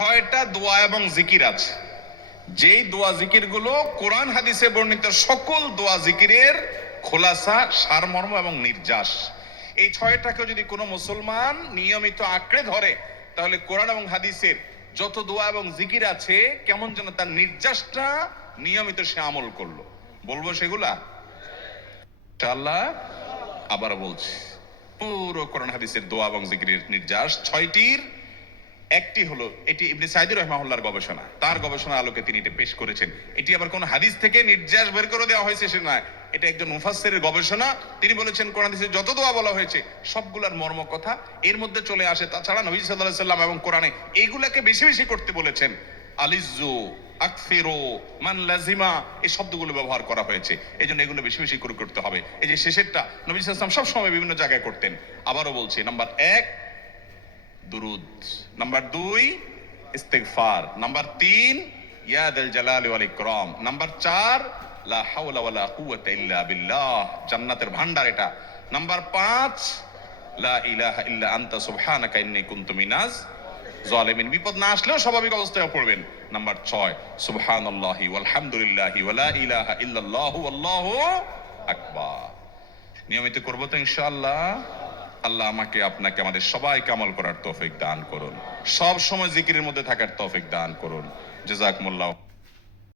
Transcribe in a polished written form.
ছয়টা দোয়া এবং জিকির আছে, যেই দোয়া জিকির গুলো কোরআন হাদিসে বর্ণিত সকল দোয়া জিকিরের খোলাসা, সারমর্ম এবং নির্যাস। এই ছয়টাকে যদি কোনো মুসলমান নিয়মিত আঁকড়ে ধরে, তাহলে কোরআন এবং হাদিসের যত দোয়া এবং জিকির আছে কেমন যেন তার নির্যাসটা নিয়মিত সে আমল করলো। বলবো সেগুলা ইনশাআল্লাহ। আবার বলছি, পুরো কোরআন হাদিসের দোয়া এবং জিকিরের নির্যাস ছয়টির একটি হলো, এটি ইবনে সাইদি রাহিমাহুল্লাহর গবেষণা, তার গবেষণার আলোকে তিনি এটা পেশ করেছেন। এটি আবার কোন হাদিস থেকে নির্যাস বের করে দেওয়া হয়েছে সে নয়, এটা একজন মুফাসসিরের গবেষণা। তিনি বলেছেন কোরআন হাদিসে যত দোয়া বলা হয়েছে সবগুলার মর্ম কথা এর মধ্যে চলে আসে। তাছাড়া নবী সাল্লাল্লাহু আলাইহি সাল্লাম এবং কোরআনে এইগুলাকে বেশি বেশি করতে বলেছেন। আলিজু, আকফিরু, মান লাজিমা, এই শব্দগুলো ব্যবহার করা হয়েছে, এই জন্য এগুলো বেশি বেশি করে করতে হবে। এই যে শেষেরটা নবী সাল্লাল্লাহু আলাইহি ওয়াসাল্লাম সবসময় বিভিন্ন জায়গায় করতেন। আবারও বলছি, নাম্বার 1 দুরুদ, নাম্বার 2 ইস্তিগফার, নাম্বার 3 ইয়া দাল জালালি ওয়াল ইকরাম, নাম্বার 4 লা হাওলা ওয়ালা কুওয়াতা ইল্লা বিল্লাহ, জান্নাতের ভান্ডার এটা, নাম্বার 5 লা ইলাহা ইল্লা আনতা সুবহানাকা ইন্নী কুনতু মিনাজ জালিমিন, বিপদ না আসলেও স্বাভাবিক অবস্থায় পড়বেন। নাম্বার 6 সুবহানাল্লাহি ওয়াল হামদুলিল্লাহি ওয়া লা ইলাহা ইল্লাল্লাহু আল্লাহু আকবার। নিয়মিত করব তো ইনশাআল্লাহ। আল্লাহ আমাকে আপনাকে আমাদের সবাইকে আমল করার তৌফিক দান করুন, সব সময় জিকিরের মধ্যে থাকার তৌফিক দান করুন। জাযাকুমুল্লাহ।